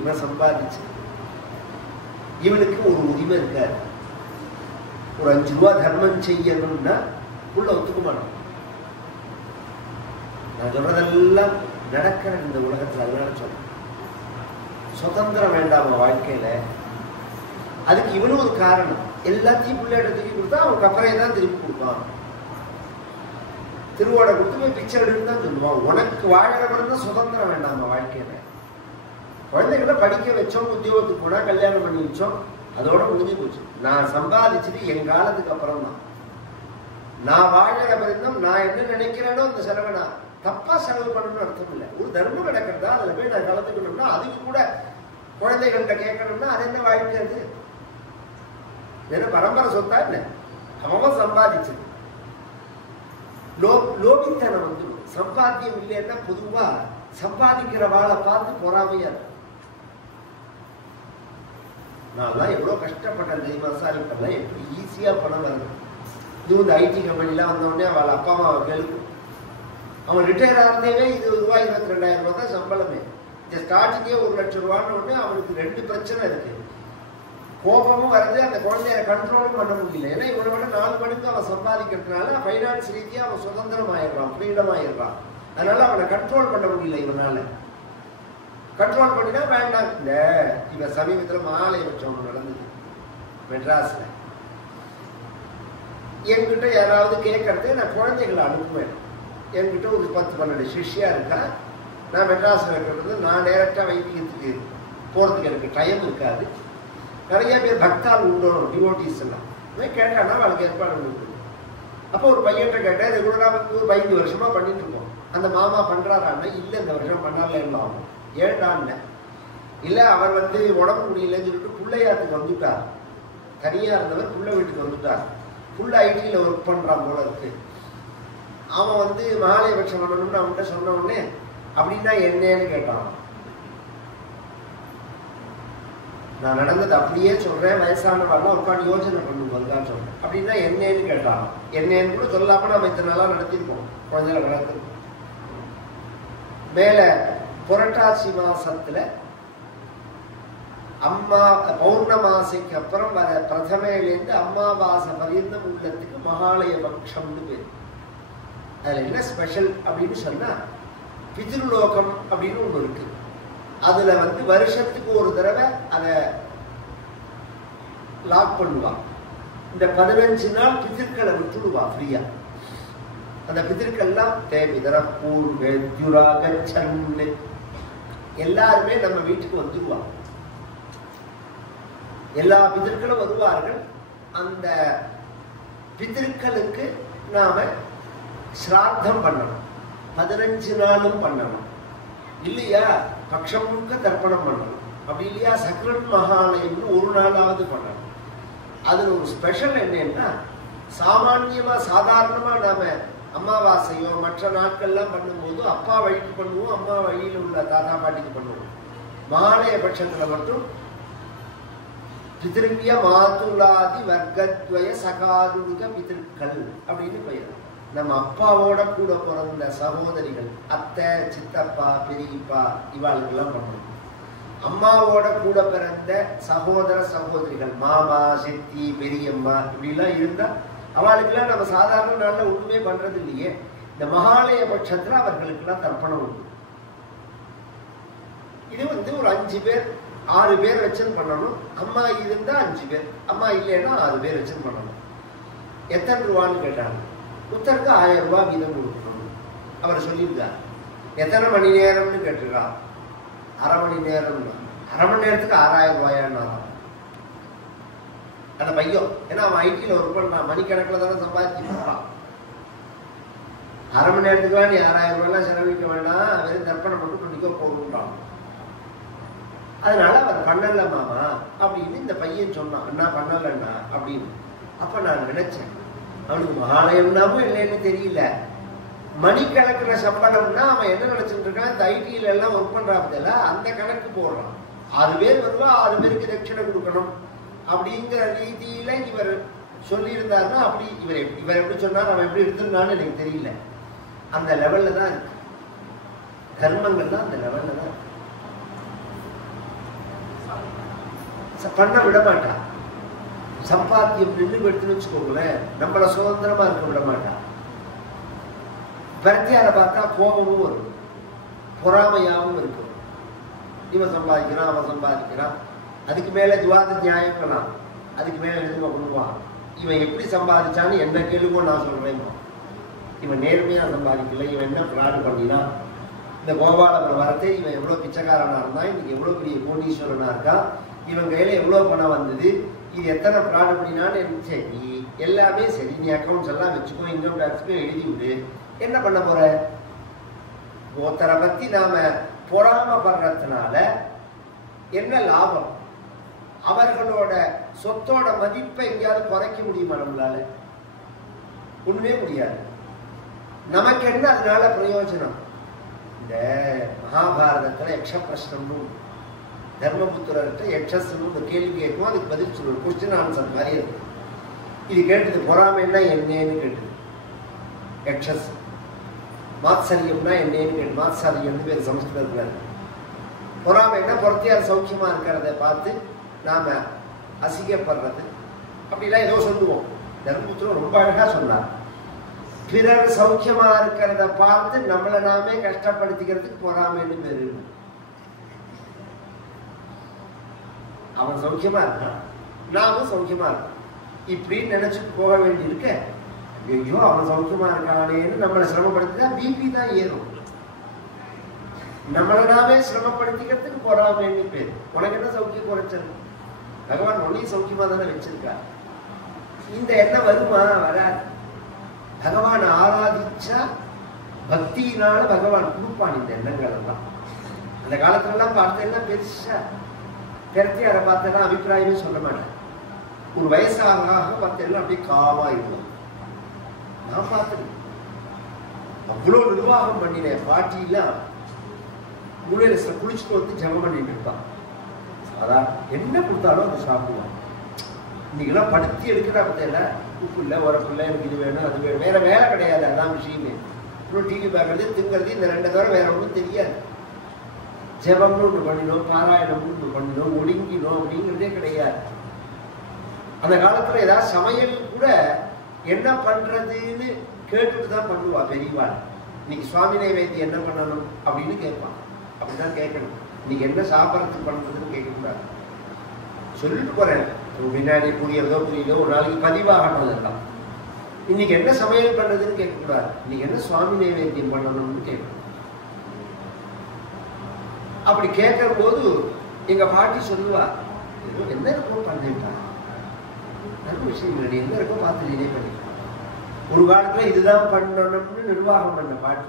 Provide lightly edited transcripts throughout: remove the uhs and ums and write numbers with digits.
இவன் சம்பாதிச்சு இவனுக்கு ஒரு உரிமை இருக்காது. ஒரு 5 ரூபா தர்மம் செய்யணும்னா உள்ள ஒத்துக்க மாட்டோம். நான் சொல்றதெல்லாம் நடக்கிற இந்த உலகத்துல அதனால சொல்றேன். சுதந்திரம் வேண்டாம வாழ்க்கையில. அதுக்கு இவனும் ஒரு காரணம். எல்லாத்தையும் பிள்ளைகிட்ட தூக்கி கொடுத்தா அவன் கப்பரையை தான் திருப்பி கொடுப்பான். திருவோட கொடுத்து போய் பிச்சை எடுன்னு தான் சொல்லுவான். உனக்கு வாழறவன் தான் சுதந்திரம் வேண்டாம வாழ்க்கையில. குழந்தைகளை படிக்க வச்சோம், உத்தியோகத்துக்கு போனா கல்யாணம் பண்ணி வச்சோம், அதோட முடிஞ்சு போச்சு. நான் சம்பாதிச்சுட்டு என் காலத்துக்கு அப்புறம் தான் நான் வாழற பிறந்தம் நான் என்ன நினைக்கிறேனோ அந்த செலவை நான் தப்பா செலவு பண்ணணும்னு அர்த்தம் இல்லை. ஒரு தர்மம் நடக்கிறதா அதுல போய் நான் கலந்துக்கணும்னா அதுக்கு கூட குழந்தைகள்கிட்ட கேட்கணும்னா அது என்ன வாழ்க்கை? அது என்ன பரம்பரை சொத்தா என்ன? அவன் சம்பாதிச்சது. லோபித்தனம் வந்து சம்பாத்தியம் இல்லைன்னா பொதுவா சம்பாதிக்கிற வாழை பார்த்து பொறாமையா இருக்கும். நான் எவ்வளவு கஷ்டப்பட்டேன் தெரியுமா சார்? இப்பெல்லாம் எப்படி ஈஸியா பணம் வருது. இது வந்து ஐடி கம்பெனிலாம் வந்தவொடனே அவள் அப்பா அம்மா கேள்வி அவன் ரிட்டையர் ஆகிறதேவே 20 ரூபாய் 22,000 ரூபாய் தான் சம்பளமே. இந்த ஸ்டார்டிங்கே 1,00,000 ரூபான்னு உடனே அவனுக்கு 2 பிரச்சனை இருக்கு. கோபமும் வருது, அந்த குழந்தைய கண்ட்ரோலும் பண்ண முடியல. ஏன்னா இவனை விட 4 மணிக்கு அவன் சம்பாதிக்கிறதுனால ஃபைனான்ஸ் ரீதியா அவன் சுதந்திரம் ஆயிடுறான், ஃப்ரீடம் ஆயிடுறான். அதனால அவனை கண்ட்ரோல் பண்ண முடியல. இவனால கண்ட்ரோல் பண்ணினா வேண்டாம். இந்த இவன் சமீபத்தில் மாலை வச்சவங்க நடந்தது மெட்ராஸ்ல. என்கிட்ட யாராவது கேட்கறது நான் குழந்தைகளை அனுப்புவேன். என்கிட்ட ஒரு 10-12 சிஷ்யா இருக்கா. நான் மெட்ராஸ்ல இருக்கிறது, நான் டைரக்டா வைத்தியத்துக்கு போறதுக்கு எனக்கு டைம் இருக்காது. நிறைய பேர் பக்தால் உண்டோம், டிவோட்டிஸ் எல்லாம் கேட்டானா அவளுக்கு ஏற்பாடு பண்ணுது. அப்போ ஒரு பையன்கிட்ட கேட்டேன், ரெகுலராக ஒரு 15 வருஷமா பண்ணிட்டு இருக்கோம். அந்த மாமா பண்றாரான்னா இல்ல இந்த வருஷம் பண்ணால இருந்தாலும் ஏண்டான்னு இல்ல அவர் வந்து உடம்பு முடியலன்னு சொல்லிட்டு பிள்ளையாத்துக்கு வந்துட்டார். தனியா இருந்தவர் புள்ள வீட்டுக்கு வந்துட்டார். புள்ள ஐடியில ஒர்க் பண்றான் போல இருக்கு. அவன் வந்து மகாலயபட்சம் பண்ணணும்னு அவன்கிட்ட சொன்ன உடனே அப்படின்னா என்னன்னு கேட்டான். நான் நடந்தது அப்படியே சொல்றேன், வயசானவரெல்லாம் உட்காந்து யோசனை பண்ணுவாங்க சொல்றேன். அப்படின்னா என்னன்னு கேட்டான். என்னன்னு கூட சொல்லாம நம்ம இத்தனை நாளா நடத்திருக்கோம் குழந்தைகளை வளர்த்து. மேல புரட்டாசி மாசத்துல அம்மா பௌர்ணமாசைக்கு அப்புறம் வர பிரதமையிலேருந்து அம்மாவாசை பரியந்தம் உள்ளத்துக்கு மகாலய பட்சம்னு பேர். அதுல என்ன ஸ்பெஷல் அப்படின்னு சொன்னா பித்ருலோகம் அப்படின்னு ஒண்ணு இருக்கு. அதுல வந்து வருஷத்துக்கு ஒரு தடவை அதை லாக் பண்ணுவான். இந்த 15 நாள் பிதிர்களை விட்டுடுவா ஃப்ரீயா. அந்த பிதிர்கள்லாம் தேவிதரப்பூர் வெத்யுராகச்சன்னு எல்லாருமே நம்ம வீட்டுக்கு வந்துடுவாங்க. எல்லா பிதிர்களும் வருவார்கள். அந்த பிதிர்களுக்கு நாம ஸ்ராத்தம் பண்ணணும். 15 நாளும் பண்ணணும். இல்லையா பட்சம் முழுக்க தர்ப்பணம் பண்ணணும். அப்படி இல்லையா சக்ரன் மகாலயம்னு ஒரு நாளாவது பண்ணணும். அதுல ஒரு ஸ்பெஷல் என்னன்னா சாமான்யமா சாதாரணமா நாம அமாவாசையோ மற்ற நாட்கள்லாம் பண்ணும்போது அப்பா வழிக்கு பண்ணுவோம், அம்மா வழியில உள்ள தாத்தா பாட்டிக்கு பண்ணுவோம். மகாலய பட்சத்துல மட்டும் பிதிருவிய மாதுலாதி வர்க்கத்வய சகாதுக பிதிர்கள் அப்படின்னு பெயர். நம்ம அப்பாவோட கூட பிறந்த சகோதரிகள் அத்தை சித்தப்பா பெரியப்பா இவாளுக்கெல்லாம் பண்ணணும். அம்மாவோட கூட பிறந்த சகோதர சகோதரிகள் மாமா சித்தி பெரியம்மா இப்படிலாம் இருந்தா அவளுக்கெல்லாம் நம்ம சாதாரண நாள்ல ஒண்ணுமே பண்றது இல்லையே. இந்த மகாலய பட்சத்துல அவர்களுக்கெல்லாம் தர்ப்பணம் உண்டு. இது வந்து ஒரு 5 பேர் 6 பேர் வச்சு பண்ணணும். அம்மா இருந்தா 5 பேர், அம்மா இல்லைன்னா 6 பேர் வச்சு பண்ணணும். எத்தனை ரூபான்னு கேட்டாங்க. புத்தருக்கு 1000 ரூபாய் வீதம் கொடுக்கணும் அவர் சொல்லியிருக்கார். எத்தனை மணி நேரம்னு கேட்டிருக்கா. அரை மணி நேரம். அரை மணி நேரத்துக்கு 6000 ரூபாயான்னு அந்த பையன். ஏன்னா அவன் ஐடியில ஒர்க் பண்றான், மணிக்கணக்கில் தானே சம்பாதிச்சு போறான். அரை மணி நேரத்துக்குலாம் நீ 6000 ரூபாய்லாம் செலவழிக்க வேண்டாம், வெறும் தர்ப்பணம் மட்டும் பண்ணிக்கோ போகணுன்றான். அதனால அவர் பண்ணல மாமா அப்படின்னு இந்த பையன் சொன்னான். அண்ணா பண்ணலண்ணா அப்படின்னு. அப்ப நான் நினைச்சேன் அவனுக்கு மகாலயம்னாவும் இல்லைன்னு தெரியல, மணிக்கணக்கிற சம்பளம்னா அவன் என்ன நினைச்சிட்டு இருக்கான், இந்த ஐடியில எல்லாம் ஒர்க் பண்றாப்புல அந்த கணக்கு போடுறான். 6 பேர் வருவா 6 பேருக்கு தட்சிணை கொடுக்கணும் அப்படிங்கிற ரீதியில இவர் சொல்லி இருந்தாருன்னா அப்படி இவர் எப்படி சொன்னார், அவன் எப்படி இருந்திருந்தான்னு எனக்கு தெரியல. அந்த லெவல்ல தான் இருக்கு. கர்மங்கள்லாம் அந்த லெவல்ல தான் இருக்கு. பண்ண விட மாட்டான். சம்பாத்தியம் நின்று எடுத்துன்னு வச்சுக்கோங்களேன், நம்மளை சுதந்திரமா இருக்க விட மாட்டான். பிரத்தியார பார்த்தா கோபமும் வரும், பொறாமையாகவும் இருக்கும். இவன் சம்பாதிக்கிறான், அவன் சம்பாதிக்கிறான், அதுக்கு மேல விவாத நியாயங்களாம், அதுக்கு மேல எதுவும் பண்ணுவான். இவன் எப்படி சம்பாதிச்சான்னு என்ன கேளுமோ நான் சொல்றேன். இவன் நேர்மையா சம்பாதிக்கல, இவன் என்ன பிராடு பண்ணினான், இந்த கோபாலபுரம் வரத்தை இவன் எவ்வளவு பிச்சைக்காரனா இருந்தான், இன்னைக்கு எவ்வளவு பெரிய கோடீஸ்வரனா இருக்கா, இவன் கையில எவ்வளவு பணம் வந்தது, இது எத்தனை பிராடு பண்ணினான்னு சரி, எல்லாமே சரி, நீ அக்கௌண்ட்ஸ் எல்லாம் வச்சுக்கோ, இன்கம் டாக்ஸ்க்கும் எழுதி விடு. என்ன பண்ண போற? ஒருத்தரை பத்தி நாம பொறாமப்படுறதுனால என்ன லாபம்? அவர்களோட சொத்தோட மதிப்பை எங்கேயாவது குறைக்க முடியுமா நம்மளால? ஒண்ணுமே முடியாது. நமக்கு என்ன அதனால பிரயோஜனம்? இந்த மகாபாரதத்துல யக்ஷ பிரஷ்னம்னு தர்மபுத்திரர்கிட்ட யக்ஷஸ்னு கேள்வி கேட்கும், அதுக்கு பதில் சொல்லுவோம், கொஸ்டின் ஆன்சர் மாதிரி இருக்கு. இது கேட்டது பொறாமைன்னா என்னன்னு கேட்டது யக்ஷஸ், மாத்சரியம்னா என்னன்னு கேட்டு, மாத்சரியம்னு பேர் சமஸ்கிருதத்துல இருக்கு. பொறாமைன்னா பொறுத்தியார் சௌக்கியமா இருக்கிறத பார்த்து நாம அசிங்கப்படுறது, அப்படிலாம் ஏதோ சொல்லுவோம். தர்மபுத்திரர் ரொம்ப அழகா சொன்னார், பிறர் சௌக்கியமா இருக்கிறத பார்த்து நம்மளை நாமே கஷ்டப்படுத்திக்கிறதுக்கு பொறாமைன்னு பேரு. அவன் சௌக்கியமா இருக்கான், நாமும் சௌக்கியமா இருக்கோம் இப்படின்னு நினைச்சு போக வேண்டி இருக்க. ஐயோ அவன் சௌக்கியமா இருக்கானேன்னு நம்மளை சிரமப்படுத்தினா பிபி தான் ஏறும். நம்மளை நாமே சிரமப்படுத்திக்கிறதுக்கு பொறாமைன்னு பேரு. உனக்கு என்ன சௌக்கியம் குறைச்சல்? பகவான் ஒன்னையும் சௌக்கியமா தானே வச்சிருக்கா. இந்த எண்ணம் வருமா? வராது. பகவான் ஆராதிச்சா பக்தியினால பகவான் கொடுப்பான் இந்த எண்ணங்கள் எல்லாம். அந்த காலத்துல எல்லாம் பார்த்தேன்னா பெருசா கருத்தியாரை பார்த்தேன்னா அபிப்பிராயமே சொல்ல மாட்டேன். ஒரு வயசாக பார்த்தேன்னா அப்படியே காமா இருக்கும். நான் பார்த்தேன் அவ்வளவு நிர்வாகம் பண்ணினேன். பாட்டிலாம் மூலையில குளிச்சுட்டு வந்து ஜபம் பண்ணிட்டு இருப்பான். அதான் என்ன கொடுத்தாலும் அதை சாப்பிடுவான். இன்னைக்கெல்லாம் படுத்தி எடுக்கிறா பார்த்தேன்ல, உப்பு இல்லை, உரப்பு இல்லை, எனக்கு இது வேணும் அது வேணும், வேற வேலை கிடையாது. அதான் விஷயமே. அப்புறம் டிவி பார்க்கறது, திங்கிறது, இந்த ரெண்டு தவிர வேற ஒன்றும் தெரியாது. ஜபம்னு ஒன்று பண்ணினோம், பாராயணம்னு ஒன்று பண்ணினோம், ஒடுங்கினோம் அப்படிங்கிறதே கிடையாது. அந்த காலத்துல ஏதாவது சமையல் கூட என்ன பண்றதுன்னு கேட்டுட்டு தான் பண்ணுவா பெரியவாள். இன்னைக்கு சுவாமி நைவேத்தியம் என்ன பண்ணணும் அப்படின்னு கேட்பான். அப்படிதான் கேட்கணும். இன்னைக்கு என்ன சாப்பிட்றதுக்கு பண்றதுன்னு கேட்கக்கூடாது. சொல்லிட்டு போறேன், முன்னாடி புரியறதோ புரியலோ ஒரு நாளைக்கு பதிவாகணும். அதெல்லாம் இன்னைக்கு என்ன சமையல் பண்றதுன்னு கேட்கக்கூடாது. இன்னைக்கு என்ன சுவாமி நைவேத்தியம் பண்ணணும்னு கேட்கணும். அப்படி கேட்கிற போது எங்க பாட்டி சொல்லுவா, ஏதோ என்ன இருக்கோ பண்ணிட்டா, நல்ல விஷயம் இல்லை, என்ன இருக்கோ பார்த்து நீனே பண்ணிட்டா. ஒரு காலத்துல இதுதான் பண்ணணும்னு நிர்வாகம் பண்ண பாட்டி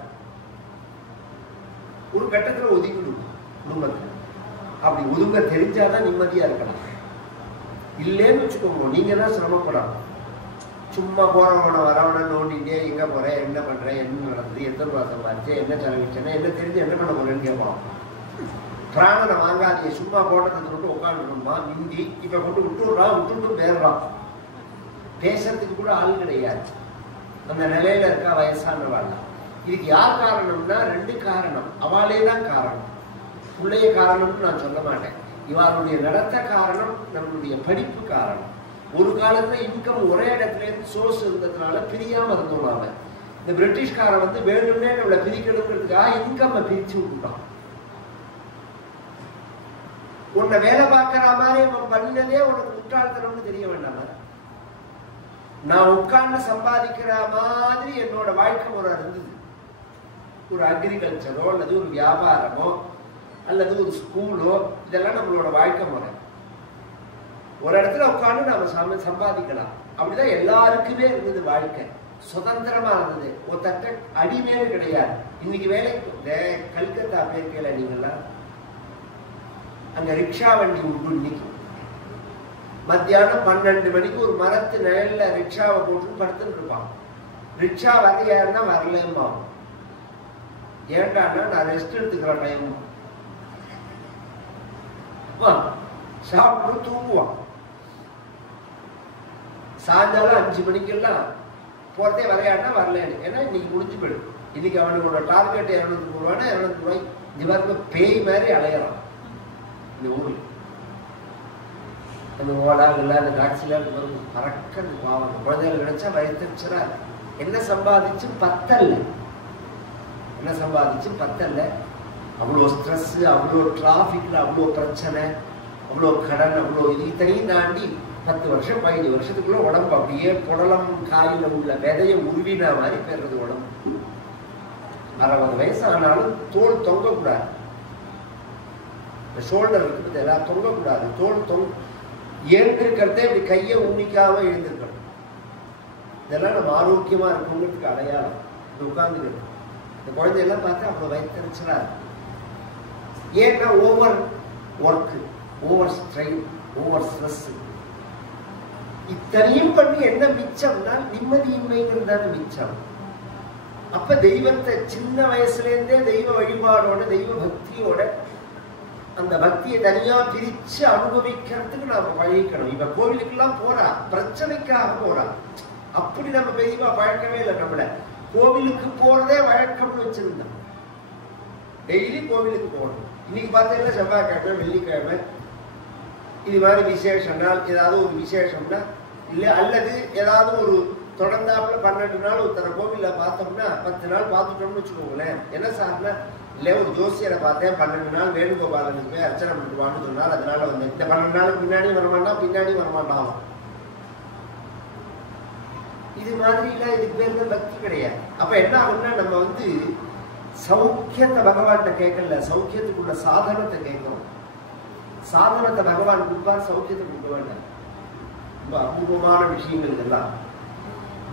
ஒரு கட்டத்துல ஒதுக்கிடும் குடும்பத்துல. அப்படி ஒதுங்க தெரிஞ்சாதான் நிம்மதியா இருக்கலாம். இல்லேன்னு வச்சுக்கோங்க, நீங்க தான் சிரமப்படலாம். சும்மா போறவன வரவன நோண்டிட்டே எங்க போறேன், என்ன பண்றேன், என்ன நடந்தது, எத்தனை ரூபா சம்பாதிச்சேன், என்ன செலவிச்சேன்னா, என்ன தெரிஞ்சு என்ன பண்ண போறேன்னு கேட்பான். பிராணனை வாங்காதீங்க, சும்மா போட்டதுக்கு மட்டும் உட்காந்துருக்கணுமா மிந்தி. இப்ப கொண்டு விட்டுட்டு பேர்றான். பேசுறதுக்கு கூட ஆள் கிடையாது. அந்த நிலையில இருக்கா வயசானவாள். இதுக்கு யார் காரணம்னா ரெண்டு காரணம். அவளே தான் காரணம், பிள்ளைய காரணம்னு நான் சொல்ல மாட்டேன். இவருடைய நடத்த காரணம், நம்மளுடைய படிப்பு காரணம். ஒரு காலத்துல இன்கம் ஒரே இடத்துல இருந்து சோர்ஸ் இருந்ததுனால பிரியாம இருந்தோம் நாம. இந்த பிரிட்டிஷ்காரன் வந்து வேணும்னே நம்மளை பிரிக்கணுங்கிறதுக்காக இன்கம் பிரிச்சு விட்டுட்டான். உன்னை வேலை பார்க்கிற மாதிரி அவன் பண்ணினதே உனக்கு முட்டாள்தனம்னு தெரிய வேண்டாம. நான் உட்கார்ந்து சம்பாதிக்கிற மாதிரி என்னோட வாழ்க்கை முறை இருந்தது. ஒரு அக்ரிகல்ச்சரோ அல்லது ஒரு வியாபாரமோ அல்லது ஒரு ஸ்கூலோ, இதெல்லாம் நம்மளோட வாழ்க்கை முறை. ஒரு இடத்துல உட்காந்து நாம சம்பாதிக்கலாம். அப்படிதான் எல்லாருக்குமே இருந்தது. வாழ்க்கை சுதந்திரமா இருந்தது. ஒரு தட்ட அடிமேல கிடையாது. இன்னைக்கு வேலைக்கு கல்கத்தா போயிருக்கல நீங்கெல்லாம், அங்க ரிக்ஷா வண்டி உண்டு. இன்னைக்கு மத்தியானம் 12 மணிக்கு ஒரு மரத்து நிழல்ல ரிக்ஷாவை போட்டு படுத்துட்டு இருப்பான். ரிக்ஷா வரலையாருன்னா வரலம்மா. ஏண்டான்னா நான் ரெஸ்ட் எடுத்துக்கிற டைம். சாப்பிட்டு தூங்குவான். சாயங்காலம் 5 மணிக்கெல்லாம் போறதே வரையாட்டா வரலன்னு. ஏன்னா இன்னைக்கு முடிஞ்சு போயிடும். இன்னைக்கு அவனுக்கு டார்கெட் 200 ரூபானா 200 ரூபாய். இந்த மாதிரி பேய் மாதிரி அலையறான் இந்த ஊர்ல. அந்த ஓலாங்கல்ல அந்த டாக்ஸில பறக்கிறது பாவம். குழந்தைகள் நினைச்சா வயத்தச்சரா என்ன சம்பாதிச்சு பத்தல்ல, என்ன சம்பாதிச்சு பத்தல்ல. அவ்வளோ ஸ்ட்ரெஸ், அவ்வளோ டிராஃபிக்ல அவ்வளோ பிரச்சனை, அவ்வளோ கடன், அவ்வளோ இது இத்தனையும் தாண்டி 10 வருஷம் 15 வருஷத்துக்குள்ள உடம்பு அப்படியே புடலம் காயில உள்ள விதைய உருவினா மாதிரி பெறுறது உடம்பு. 60 வயசு ஆனாலும் தோல் தொங்கக்கூடாது. இந்த ஷோல்டர் இருக்குது எல்லாம் தொங்கக்கூடாது. தோல் எழுந்திருக்கிறதே இப்படி கையை உன்னிக்காம எழுந்திருக்கணும். இதெல்லாம் நம்ம ஆரோக்கியமா இருக்கணுங்கிறதுக்கு அடையாளம். உட்கார்ந்துக்கணும். இந்த குழந்தையெல்லாம் பார்த்தா அவ்வளோ வயிற்றுச்சலா இருக்கு. ஏன்னா over work, over strain, over stress. இத்தனையும் பண்ணி என்ன மிச்சம்னா நிம்மதியின்மைங்கிறது தானே மிச்சம். அப்ப தெய்வத்தை சின்ன வயசுல இருந்தே தெய்வ வழிபாடோட தெய்வ பக்தியோட அந்த பக்தியை தனியா பிரிச்சு அனுபவிக்கிறதுக்கு நாம பழகிக்கணும். இப்ப கோவிலுக்கெல்லாம் போறா பிரச்சனைக்காக போறா. அப்படி நம்ம பெரியவா பழக்கமே இல்லை. நம்மள கோவிலுக்கு போறதே வழக்கம்னு வச்சிருந்தோம். டெய்லி கோவிலுக்கு போகணும். இன்னைக்கு பார்த்தீங்கன்னா செவ்வாய்க்கிழமை வெள்ளிக்கிழமை இது மாதிரி விசேஷம் நாள், ஏதாவது ஒரு விசேஷம்னா இல்லை, அல்லது ஏதாவது ஒரு தொடர்ந்தாப்புல 12 நாள் ஒருத்தர கோவில்ல பார்த்தோம்னா 10 நாள் பார்த்துட்டோம்னு வச்சுக்கோங்களேன். என்ன சார்னா இல்லை ஒரு ஜோசியரை பார்த்தேன் 12 நாள் வேணுகோபாலனுக்கு போய் அர்ச்சனை பண்ணிட்டுவான்னு சொன்னால் அதனால வந்து இந்த 12 நாளுக்கு முன்னாடி வரமாட்டான், பின்னாடி வரமாட்டான். இது மாதிரி எல்லாம் இதுக்கு பேர் பக்தி கிடையாது. அப்ப என்ன ஆகும்னா நம்ம வந்து சௌக்கியத்தை பகவான்கிட்ட கேட்கல, சௌக்கியத்துக்குள்ள சாதனத்தை கேட்கணும். சாதனத்தை பகவான் கொடுப்பார், சௌக்கியத்தை கொடுக்க வேண்டாம். ரொம்ப அபூர்வமான விஷயங்கள் இதெல்லாம்.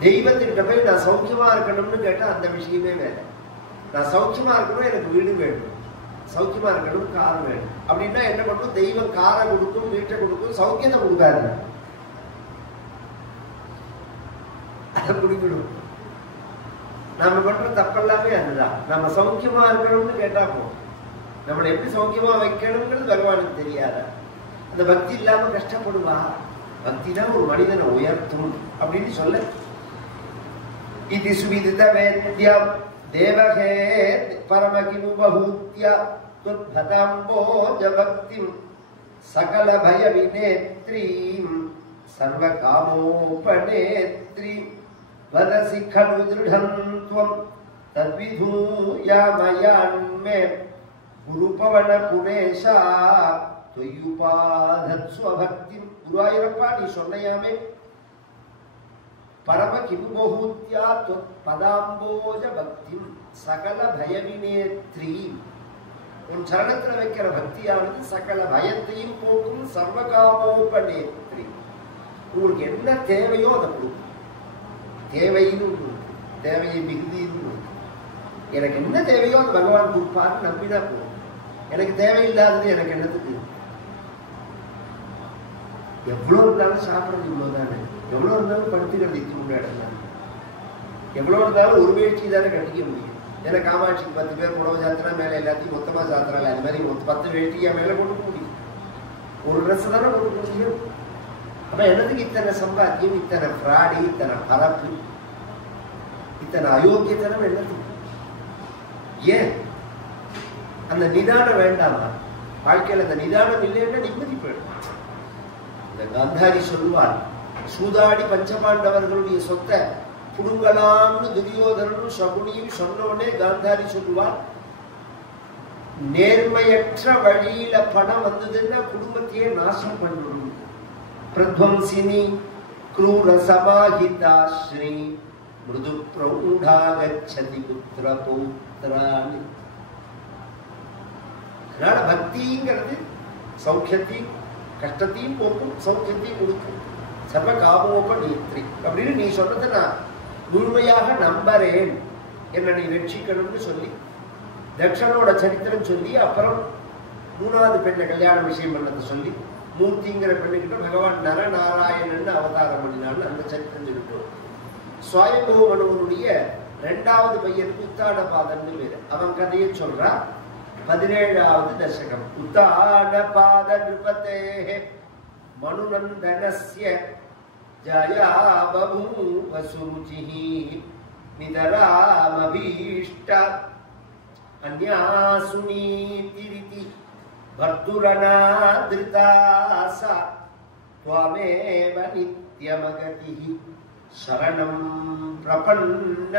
தெய்வத்திட்ட போய் நான் சௌக்கியமா இருக்கணும்னு கேட்டா அந்த விஷயமே வேற. நான் சௌக்கியமா இருக்கணும், எனக்கு வீடு வேணும், சௌக்கியமா இருக்கணும், கார் வேணும். அப்படின்னா என்ன பண்ணும்? தெய்வம் காரை கொடுக்கும், வீட்டை கொடுக்கும், சௌக்கியத்தை கொடுக்காது. அதை குடிக்கணும். நம்ம பண்ற தப்பெல்லாமே அதுதான். நம்ம சௌக்கியமா இருக்கணும்னு கேட்டா போதும். நம்மளை எப்படி சௌக்கியமா வைக்கணுங்கிறது பகவானுக்கு தெரியாத. அந்த பக்தி இல்லாம கஷ்டப்படுவா. பக்தி தான் ஒரு மனிதனை உயர்த்தும் அப்படின்னு சொல்ல. இது சுவிதித வேத்யம் தேவகே பரமகிமு பஹூத்யா துத்பதாம்போஜ பக்திம் சகல பய விநேத்ரீம் சர்வ காமோபநேத்ரீம் வதசி கலு திருடம் தத்விதூயாமயான்மே குருபவன புரேஷா தொய்யுபாதத்ஸ்வபக்தி. குருவாயூரப்பா நீ சொன்னையாமே பரம கிமுபூத்யா பதாம்போஜ பக்தி சகல பயவினேத்ரி. உன் சரணத்துல வைக்கிற பக்தியானது சகல பயத்தையும் போக்கும், சர்வகாமோபநேத்ரி. உங்களுக்கு என்ன தேவையோ அதை கொடுக்கும். தேவைன்னு தேவையை மிகுதின்னு எனக்கு என்ன தேவையோ அது பகவான் கொடுப்பான்னு நம்பினா போகும். எனக்கு தேவையில்லாதது எனக்கு என்னத்துக்கு? எவ்வளவு இருந்தாலும் சாப்பிட்றது இவ்வளவுதானே, எவ்வளவு இருந்தாலும் படுத்துக்கிறது இத்தினுடைய, எவ்வளவு இருந்தாலும் ஒரு வேட்சி தானே கட்டிக்க முடியும். ஏன்னா காமாட்சிக்கு 10 பேர் புடவை சாத்திரா மேல எல்லாத்தையும் மொத்தமா சாத்திராங்க. அது மாதிரி 10 வேட்டியா மேல கொடுக்க முடியும், ஒரு ட்ரெஸ் தானே கொடுக்க முடியும். அப்ப என்னதுக்கு இத்தனை சம்பாத்தியம், இத்தனை பிராடி, இத்தனை பரப்பு, இத்தனை அயோக்கியத்தனம் என்னது? ஏன் அந்த நிதானம் வேண்டாமா? வாழ்க்கையில் அந்த நிதானம் இல்லைன்னா நிம்மதி போயிடும். இந்த காந்தாரி சொல்லுவார், சூதாடி பஞ்சபாண்டவர்களுடைய சொத்தை புடுங்கலாம்னு துரியோதனும் சகுனியும் சொன்னோடனே காந்தாரி சொல்லுவார், நேர்மையற்ற வழியில பணம் வந்ததுன்னா குடும்பத்தையே நாசம் பண்ணணும். பிரத்வம்சினி க்ரூர சமாஹிதாஸ்ரீ மிருது பிரௌடாகச்சதி புத்திர பௌத்ராணி. அதனால பக்திங்கிறது சௌக்கியத்தையும் கஷ்டத்தையும் போக்கும், சௌக்கியத்தையும் கொடுக்கும், சர்வ காமோபநேத்ரி அப்படின்னு நீ சொன்னதை நான் முழுமையாக நம்புறேன், என்ன நீ ரட்சிக்கணும்னு சொல்லி தட்சனோட சரித்திரம் சொல்லி, அப்புறம் 3வது பெண்ணை கல்யாண விஷயம் பண்ணதை சொல்லி, மூர்த்திங்கிற பெண்ணுக்கிட்ட பகவான் நரநாராயணன் அவதாரம் பண்ணினான்னு அந்த சரித்திரம் சொல்லிட்டோம். சுவாயம்பூவனுடைய 2வது பையனுக்கு உத்தானபாதன் பேரு. அவன் கதையை சொல்றா 17வது தசகம். உத்தானபாத நிருபதே மனுநந்தனஸ்ய ஜயா பபூவ சுருச்சிஹி நிதராமபீஷ்ட அன்யாசுனீதிரிதி பர்துரநாத்ரிதாசா त्वामेव नित्यमगतिः शरणं प्रपन्न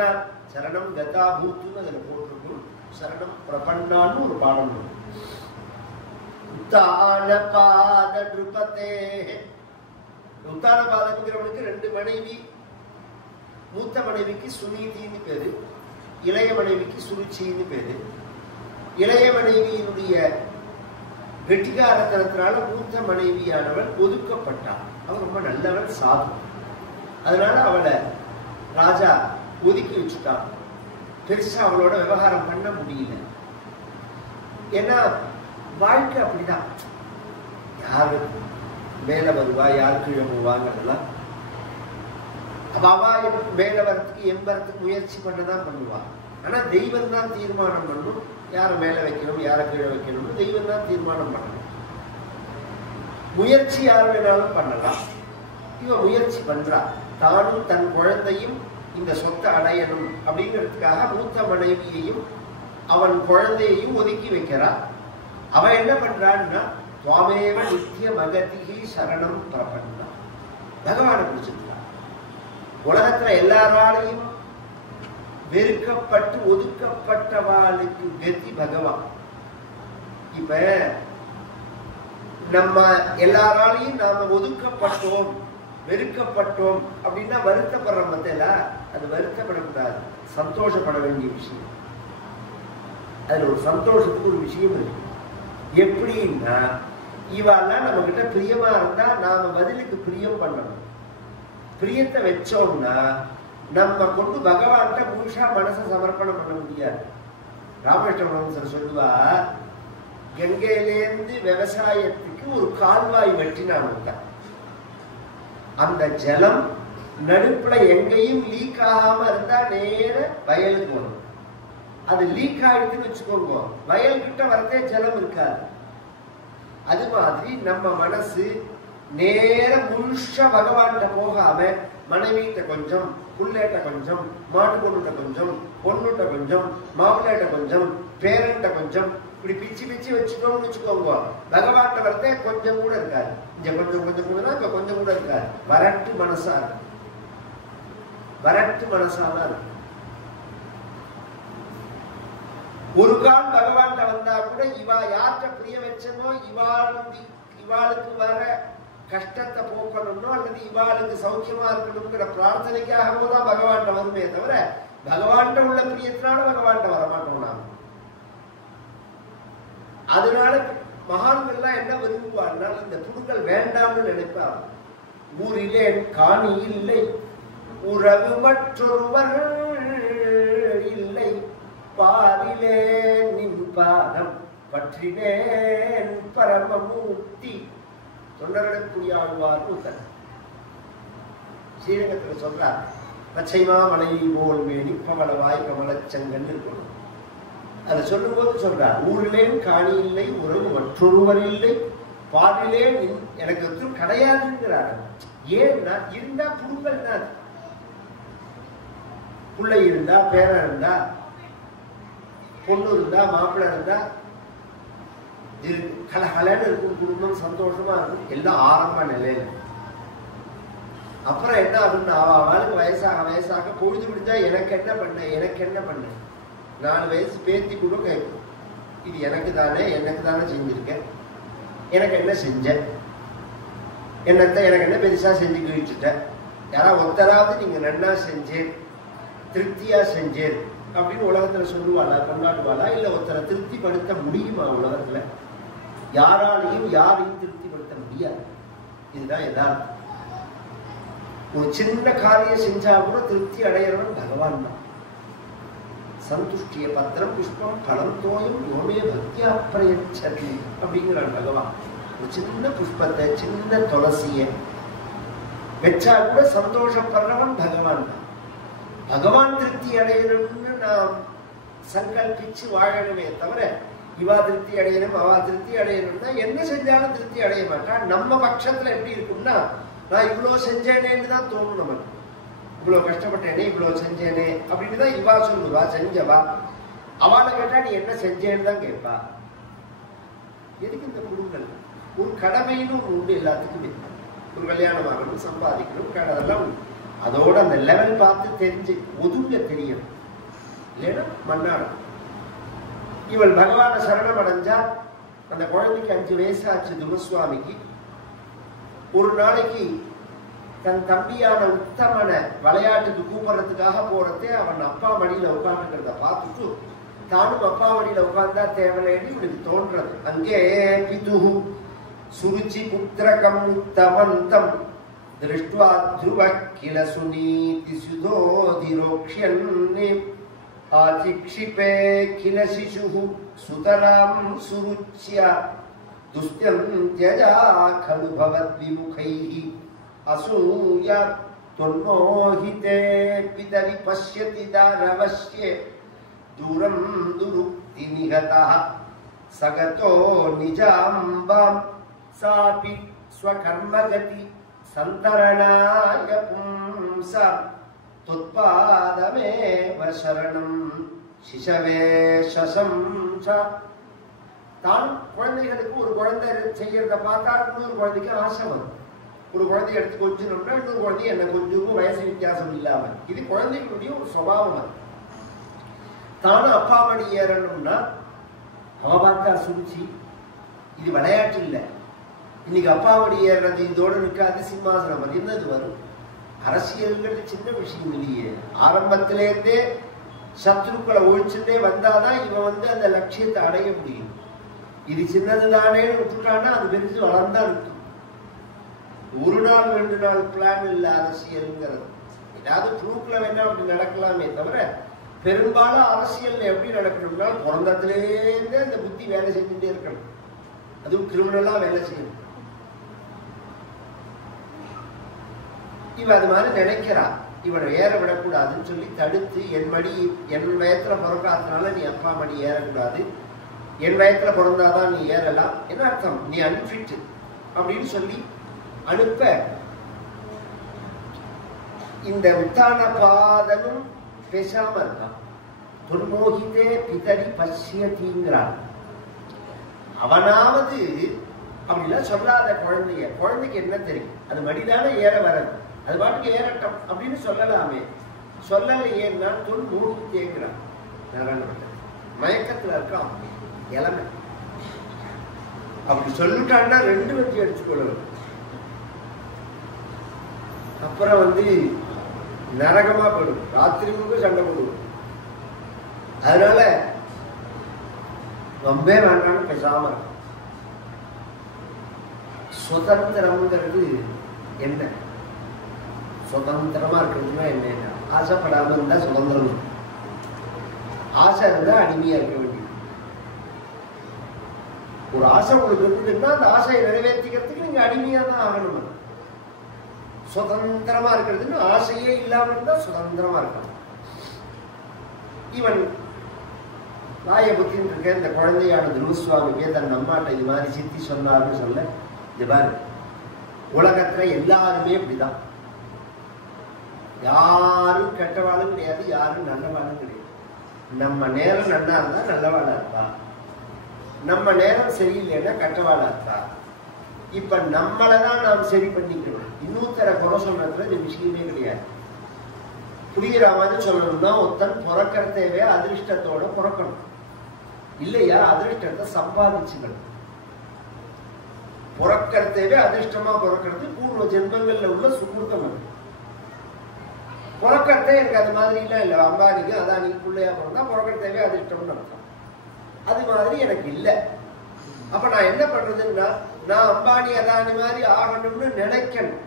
शरणं गता भूतुன்னு அதில் போட்டிருக்கும். சரணம் பிரபன்னான்னு ஒரு பாடம். உத்தான பாத நிருபதே. உத்தான பாதங்கிறவனுக்கு 2 மனைவி. மூத்த மனைவிக்கு சுனீதின்னு பேரு, இளைய மனைவிக்கு சுருச்சின்னு பேரு. இளைய மனைவியினுடைய வெட்டிகாரத்தனத்தினால மூத்த மனைவியானவள் ஒதுக்கப்பட்டாள். அவன் ரொம்ப நல்லவன், சாது. அதனால அவளை ராஜா ஒதுக்கி வச்சுட்டான். பெருசா அவளோட விவகாரம் பண்ண முடியல. ஏன்னா வாழ்க்கை அப்படிதான். யாரு மேல வருவா, யாரு கீழே போவாங்கிறதெல்லாம் அவா மேல வரத்துக்கு எம்பறதுக்கு முயற்சி பண்ணதான் பண்ணுவா. ஆனா தெய்வம் தான் தீர்மானம் பண்ணும் யாரை மேல வைக்கணும் யாரை கீழே வைக்கணும்னு. தெய்வம் தான் தீர்மானம் பண்ணணும். முயற்சி யார் வேணாலும் பண்ணலாம். இவ முயற்சி பண்றா. தானும் தன் குழந்தையும் இந்த சொத்தை அடையணும் அப்படிங்கிறதுக்காக மூத்த மனைவியையும் அவன் குழந்தையையும் ஒதுக்கி வைக்கிறா. அவன் என்ன பண்றான்னா துவாமேவ நித்திய மகதிகி சரணம் பிரபன்னா. பகவானை பிடிச்சிருக்கா. உலகத்துல எல்லாராலையும் வெறுக்கப்பட்டு ஒதுக்கப்பட்டவாளுக்கு கதி பகவான். இப்ப நம்ம எல்லாராலையும் நாம ஒதுக்கப்பட்டோம் வெறுக்கப்பட்டோம் அப்படின்னா வருத்தப்படுறோம். மத்தியில அது வருத்தப்படக்கூடாது, சந்தோஷப்பட வேண்டிய விஷயம். அதுல ஒரு சந்தோஷத்துக்கு ஒரு விஷயம் இருக்கு. எப்படின்னா இவெல்லாம் நம்ம கிட்ட பிரியமா இருந்தா நாம பதிலுக்கு பிரியம் பண்ணணும். பிரியத்தை வச்சோம்னா நம்ம கொண்டு பகவான்கிட்ட முழுசா மனசை சமர்ப்பணம் பண்ண முடியாது. ராமகிருஷ்ண சொல்லுவா, கங்கையிலேருந்து விவசாயத்துக்கு ஒரு கால்வாய் வெட்டினாங்க. அந்த ஜலம் நடுப்புல எங்கேயும் லீக் ஆகாம இருந்தா நேர வயலுக்கு வரும். அது லீக் ஆயிடுதுன்னு வச்சுக்கோங்க, வயல்கிட்ட வரதே ஜலம் இருக்காது. அது மாதிரி நம்ம மனசு நேர முழுஷா பகவான்கிட்ட போகாம மனைவிட்ட கொஞ்சம், புள்ளேட்ட கொஞ்சம், மாட்டு பொண்ணுட்ட கொஞ்சம், பொண்ணுட்ட கொஞ்சம், மாப்பிள்ளைட்ட கொஞ்சம், பேரன்ட்ட கொஞ்சம், இப்படி பிச்சு பிச்சு வச்சுக்கோன்னு வச்சுக்கோங்க, பகவான்கிட்ட வரதே கொஞ்சம் கூட இருக்காது. இங்க கொஞ்சம் கொஞ்சம் கூட தான், இப்ப கொஞ்சம் கூட இருக்காது. வரட்டு மனசா இருக்கு. வரட்டு மனசாதான் இருக்கு. ஒரு கால் பகவான்கிட்ட வந்தா கூட இவா யார்கிட்ட பிரிய வச்சனோ இவாளுக்கு வர கஷ்டத்தை போக்கணும்னோ அல்லது இவாளுக்கு சௌக்கியமா இருக்கணுங்கிற பிரார்த்தனைக்காகவோ தான் பகவான்கிட்ட வருமே தவிர பகவான்கிட்ட உள்ள பிரியத்தினால பகவான்கிட்ட வரமாட்டோம் நாம். அதனால மகான்கள்லாம் என்ன விரும்புவார்கள், இந்த புண்கள் வேண்டாம்னு நினைப்பார். ஊரிலே காணி இல்லை, உறவு மற்றொருவர் இல்லை, பாரிலே நின் பாதம் பற்றினேன் பரமமூர்த்தி. தொண்டரக்கூடிய ஆழ்வார் ஸ்ரீரங்கத்தில் சொல்றார், பச்சைமா மலை போல் மேனி பவளவாய் கமலச்சங்கன்னு இருக்கணும். அதை சொல்லும் போது சொல்றார், ஊரிலேன் காணி இல்லை, உறவு மற்றொருவர் இல்லை, பாரிலே எனக்கு ஒருத்தரும் கிடையாதுங்கிறார். ஏன்னா இருந்தா புண்கள் தான். பிள்ளை இருந்தா, பேரன் இருந்தா, பொண்ணு இருந்தா, மாப்பிள்ளை இருந்தா கலகலன்னு இருக்கும், குடும்பம் சந்தோஷமா இருக்கும். எல்லாம் ஆரம்ப நிலையில. அப்புறம் என்ன ஆகுன்னு அவளுக்கு வயசாக வயசாக பொழுது விடுதா எனக்கு என்ன பண்ண எனக்கு என்ன பண்ண 4 வயசு பேத்தி கூட கேட்கும், இது எனக்கு தானே செஞ்சிருக்கேன், எனக்கு என்ன செஞ்ச, என்னத்த எனக்கு என்ன பெருசா செஞ்சு கழிச்சுட்டேன், யாராவது ஒருத்தராவது நீங்க நன்னா செஞ்சேன் திருப்தியா செஞ்சேன் அப்படின்னு உலகத்துல சொல்லுவாளா, கொண்டாடுவாளா? இல்ல ஒருத்தரை திருப்திப்படுத்த முடியுமா? உலகத்துல யாராலையும் யாரையும் திருப்திப்படுத்த முடியாது. இதுதான் யதார்த்தம். ஒரு சின்ன காரியம் செஞ்சா கூட திருப்தி அடையறவன் பகவான் தான். சந்துஷ்டிய பத்திரம் புஷ்பம் பலம் தோயும் யோமே பக்தியா பிரயச்சதி அப்படிங்கிறான் பகவான். ஒரு சின்ன புஷ்பத்தை, சின்ன துளசிய வச்சா கூட சந்தோஷப்படுறவன் பகவான் தான். பகவான் திருப்தி அடையணும்னு நாம் சங்கல்பிச்சு வாழணுமே தவிர இவா திருப்தி அடையணும் அவா திருப்தி அடையணும்னா என்ன செஞ்சாலும் திருப்தி அடைய மாட்டான். நம்ம பட்சத்துல எப்படி இருக்கும்னா, நான் இவ்வளவு செஞ்சேனேன்னு தான் தோணும் நமக்கு. இவ்வளவு கஷ்டப்பட்டேனே, இவ்வளவு செஞ்சேனே அப்படின்னு தான் இவா சொல்லுவா, செஞ்சவா. அவளை கேட்டா நீ என்ன செஞ்சேன்னு தான் கேட்பா. எதுக்கு இந்த குடும்பங்கள்? ஒரு கடமைன்னு ஒன்று உண்டு எல்லாத்துக்குமே. ஒரு கல்யாணம் ஆகணும், சம்பாதிக்கணும், அதெல்லாம் அதோட அந்த லெவல் பார்த்து தெரிஞ்சு ஒதுங்க தெரியும், இல்லைன்னா மண்ணாடும். இவள் பகவான சரணம் அடைஞ்சா. அந்த குழந்தைக்கு 5 வயசாச்சு துருசுவாமிக்கு. ஒரு நாளைக்கு தன் தம்பியான உத்தமன விளையாட்டுக்கு கூப்பிடுறதுக்காக போறதே அவன் அப்பா மடியில உட்காந்துக்கிறத பார்த்துட்டு தானும் அப்பா மடியில உட்கார்ந்தா தேவலேன்னு இவனுக்கு தோன்றது. அங்கே பிதுஹு சுருச்சி புத்திரகம் உத்தமந்தம் திருஷ்டுவா த்ருவ கில சுனீதி சுதோதிரோக்ஷ்யன்னே ஆதிக்ஷிபே கில சிசுஹு சுதராம் சுருச்ய துஸ்த்யந்த்யஜா खलु भवद्विमुखैः असूया त्वन्मोहिते पितरि पश्यति दारवश्ये दूरं दुरुक्ति निहतः सगतो निजाम्बां सापि स्वकर्मगति सन्तरणाय पुंसा त्वत्पादमेव शरणं शिशवे शशंस. தான் குழந்தைகளுக்கு ஒரு குழந்தை செய்யறத பார்த்தா இன்னொரு குழந்தைக்கு ஆசை வரும். ஒரு குழந்தைய எடுத்து கொஞ்சணும்னா இன்னொரு குழந்தைய என்ன கொஞ்சம் வயசு வித்தியாசம் இல்லாம, இது குழந்தைகளுடைய ஒரு சுபாவம். அது தானும் அப்பா மடி ஏறணும்னா அவ பார்த்தா சுருச்சி. இது விளையாட்டு இல்லை. இன்னைக்கு அப்பா மடி ஏறுறது இதோட நிற்காது, சிம்மாசனம் அது என்னது வரும். அரசியல்கள் சின்ன விஷயம் இல்லையே. ஆரம்பத்திலேருந்தே சத்ருக்களை ஒழிச்சுட்டே வந்தாதான் இவன் அந்த லட்சியத்தை அடைய முடியும். இது சின்னதுதானே விட்டுட்டான்னா அது பெருசு வளர்ந்தா இருக்கும். ஒரு நாள் 2 நாள் பிளான் இல்லை அரசியல்ங்கிறது. ஏதாவது ப்ரூஃப்ல வேணா அப்படி நடக்கலாமே தவிர பெரும்பாலும் அரசியல் எப்படி நடக்கணும்னா பிறந்தத்திலேருந்தே அந்த புத்தி வேலை செஞ்சுட்டே இருக்கணும். அதுவும் கிரிமினலா வேலை செய்யணும். இவ அது மாதிரி நினைக்கிறா. இவனை ஏற விடக்கூடாதுன்னு சொல்லி தடுத்து என் வயத்துல பிறக்காதனால நீ அப்பா மடி ஏறக்கூடாது, என் வயத்துல பிறந்தாதான் நீ ஏறலாம். என்ன அர்த்தம்? நீ அன்பிட் அப்படின்னு சொல்லி அனுப்ப இந்த உத்தான பாதனும் பேசாம இருக்கான். துன்மோகிதே பிதரி பசியதிங்கிறான். அவனாவது அப்படிலாம் சொல்லாத குழந்தைக்கு என்ன தெரியும்? அது மடிதானே ஏற வராது, அது பாட்டுக்கு ஏறட்டும் அப்படின்னு சொல்லலாமே. சொல்லலையேன்னா துன்மோகித்தேங்கிறான். மயக்கத்துல இருக்கான் இளமை. அப்படி சொல்லிட்டான்னா 2 வச்சு அடிச்சுக்கொள்ளணும். அப்புறம் நரகமா போயிடும். ராத்திரி முழுக்க சண்டை போடுவோம். அதனால ரொம்ப வேண்டாம்னு பேசாம இருக்கும். சுதந்திரம்ங்கிறது என்ன? சுதந்திரமா இருக்கிறதுனா என்ன? ஆசைப்படாம இருந்தா சுதந்திரம். ஆசை இருந்தா அடிமையா இருக்க வேண்டியது. ஒரு ஆசை உங்களுக்கு இருந்துன்னா அந்த ஆசையை நிறைவேற்றிக்கிறதுக்கு நீங்க அடிமையா தான் ஆகணும். சுதந்திரமா இருக்கிறதுன்னு ஆசையே இல்லாம இருந்தா சுதந்திரமா இருக்கணும். இவன் வாயை புத்தின்னு இருக்க இந்த குழந்தையான துருசுவாமிக்கே தன் அம்மாட்ட இது மாதிரி சித்தி சொன்னார்னு சொல்ல, இது பாரு உலகத்துல எல்லாருமே இப்படிதான். யாரும் கெட்டவாளும் கிடையாது, யாரும் நல்லவாளும் கிடையாது. நம்ம நேரம் நன்னா இருந்தா நல்லவாளா இருப்பா, நம்ம நேரம் சரியில்லைன்னா கெட்டவாளா இருப்பா. இப்ப நம்மளைதான் நாம் சரி பண்ணிக்கணும். இன்னொருத்தர குறை சொல்றதுல இந்த விஷயமே கிடையாது. புரிகிற மாதிரி சொல்லணும்னா ஒருத்தன் பிறக்கிறதேவே அதிர்ஷ்டத்தோட பிறக்கணும். இல்லையா அதிர்ஷ்டத்தை சம்பாதிச்சுக்கணும். பிறக்கிறதேவே அதிர்ஷ்டமா பிறக்கிறது பூர்வ ஜென்மங்கள்ல உள்ள சுமூர்த்தம். பிறக்கிறதே எனக்கு அது மாதிரி எல்லாம் இல்லை. அம்பானிக்கு அதானிக்கு பிள்ளையா பிறந்தா பிறக்கிறதேவே அதிர்ஷ்டம்னு அர்த்தம். அது மாதிரி எனக்கு இல்லை. அப்ப நான் என்ன பண்றதுன்னா நான் அம்பானி அதானி மாதிரி ஆகணும்னு நினைக்கணும்.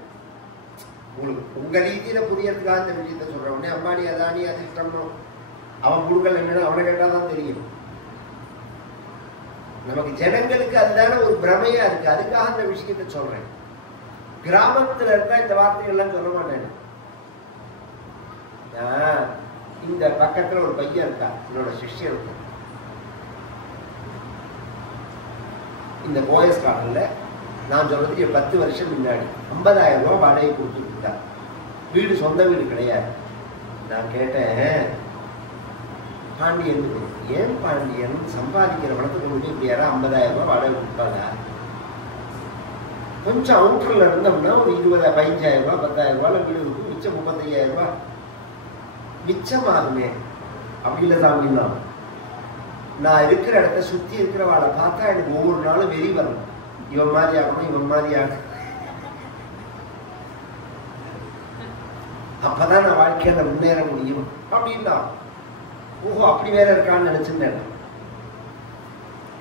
உங்க ரீதியில புரியறதுக்காக இந்த விஷயத்த சொல்றேன். உடனே அம்பானி அதானி அதிர்ஷ்டம்னு அவன் குழுக்கள் என்னன்னு அவனை கேட்டாதான் தெரியும். நமக்கு ஜனங்களுக்கு அதுதான ஒரு பிரமையா இருக்கு. அதுக்காக இந்த விஷயத்த சொல்றேன். கிராமத்துல இருந்தா இந்த வார்த்தைகள்லாம் சொல்ல மாட்டேன். இந்த பக்கத்துல ஒரு பையன் இருக்கா, என்னோட சிஷ்யன் இருக்கு. இந்த போயஸ் கார்டன்ல நான் சொல்றதுக்கு 10 வருஷம் முன்னாடி 50,000 ரூபாய் வாடகை கொடுத்துருக்கா. வீடு சொந்த வீடு கிடையாது. நான் கேட்டேன், பாண்டியன் ஏன் பாண்டியன் சம்பாதிக்கிற பணத்தை கொண்டு இப்படி யாரா 50,000 ரூபாய் வாடகை கொடுத்தாங்க? கொஞ்சம் அவுட்டர்ல இருந்தோம்னா ஒரு 15,000 ரூபாய் 10,000 ரூபாய் வீடு இருக்கும், மிச்சம் 35,000 ரூபாய் மிச்சமாகுமே. அப்படி இல்லை சாமின்னா, நான் இருக்கிற இடத்த சுத்தி இருக்கிறவாளை பார்த்தா எனக்கு ஒவ்வொரு நாளும் வெறி வரும். இவன் மாதிரி ஆகணும், இவன் மாதிரி ஆகணும். அப்பதான் நான் வாழ்க்கையில முன்னேற முடியும் அப்படின்னா. ஓஹோ, அப்படி வேற இருக்கான்னு நினைச்சிருந்தேன்.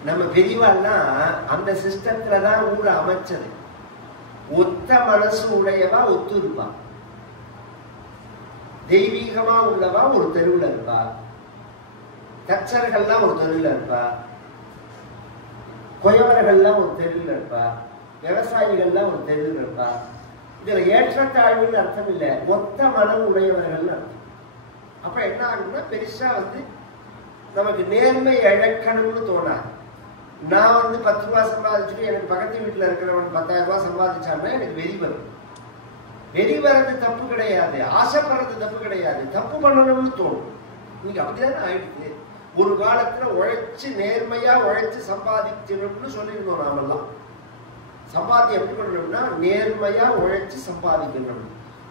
நம்ம பெரியவாள்லாம் அந்த சிஸ்டத்துலதான் ஊரை அமைச்சது. ஒத்த மனசு உடையவா ஒத்து இருப்பா, தெய்வீகமா உள்ளவா ஒரு தெருவில் இருப்பா, தச்சர்கள்லாம் ஒரு தெருவில் இருப்பா, கொயவர்கள்லாம் ஒரு தெருவில் இருப்பா, விவசாயிகள்லாம் ஒரு தெருவில் இருப்பா. இதுல ஏற்றத்தாழ்வுன்னு அர்த்தம் இல்லை, ஒத்த மனம் உடையவர்கள் அர்த்தம். அப்ப என்ன ஆகும்னா, பெருசா நமக்கு நேர்மை இழக்கணும்னு தோணாது. நான் 10 ரூபாய் சம்பாதிச்சுட்டு எனக்கு பக்கத்து வீட்டுல இருக்கிறவன் 10,000 ரூபாய் சம்பாதிச்சான்னா எனக்கு வெறி வரும். வெறி வர்றது தப்பு கிடையாது, ஆசைப்படுறது தப்பு கிடையாது, தப்பு பண்ணணும்னு தோணும். இன்னைக்கு அப்படிதான் ஆயிடுச்சு. ஒரு காலத்துல உழைச்சு நேர்மையா உழைச்சு சம்பாதிக்கணும்னு சொல்லியிருந்தோம் நாமெல்லாம். சம்பாதி எப்படி பண்ணணும்னா நேர்மையா உழைச்சு சம்பாதிக்கணும்.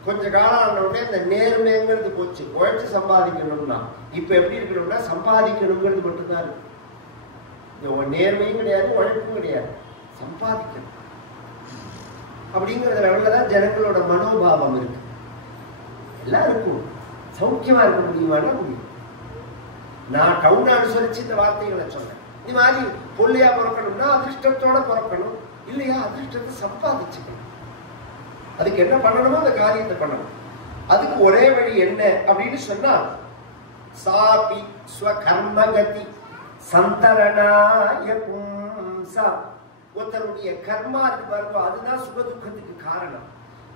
கொஞ்ச காலம் ஆன உடனே இந்த நேர்மைங்கிறது போச்சு, உழைச்சு சம்பாதிக்கணும்னா. இப்ப எப்படி இருக்கணும்னா சம்பாதிக்கணுங்கிறது மட்டும்தான் இருக்கு. நேர்மையும் கிடையாது, உழைப்பும் கிடையாது, சம்பாதிக்கணும் அப்படிங்கிற லெவல்ல தான் ஜனங்களோட மனோபாவம் இருக்கு. எல்லாருக்கும் சௌக்கியமா இருக்க முடியுமானா முடியும். நான் டவுன் அனுசரிச்சு இந்த வார்த்தைகளை சொன்னேன். இந்த மாதிரி பொல்லையா பிறக்கணும்னா அதிர்ஷ்டத்தோட பிறக்கணும், இல்லையா அதிர்ஷ்டத்தை சம்பாதிச்சுக்கணும். அதுக்கு என்ன பண்ணணுமோ அந்த காரியத்தை பண்ணணும். அதுக்கு ஒரே வழி என்ன அப்படின்னு சொன்னா, சாபி ஸ்வகர்மகதி சந்தரணாய பும்சா. ஒருத்தருடைய கர்மா இருக்கு பாருங்க, அதுதான் சுக துக்கத்துக்கு காரணம்.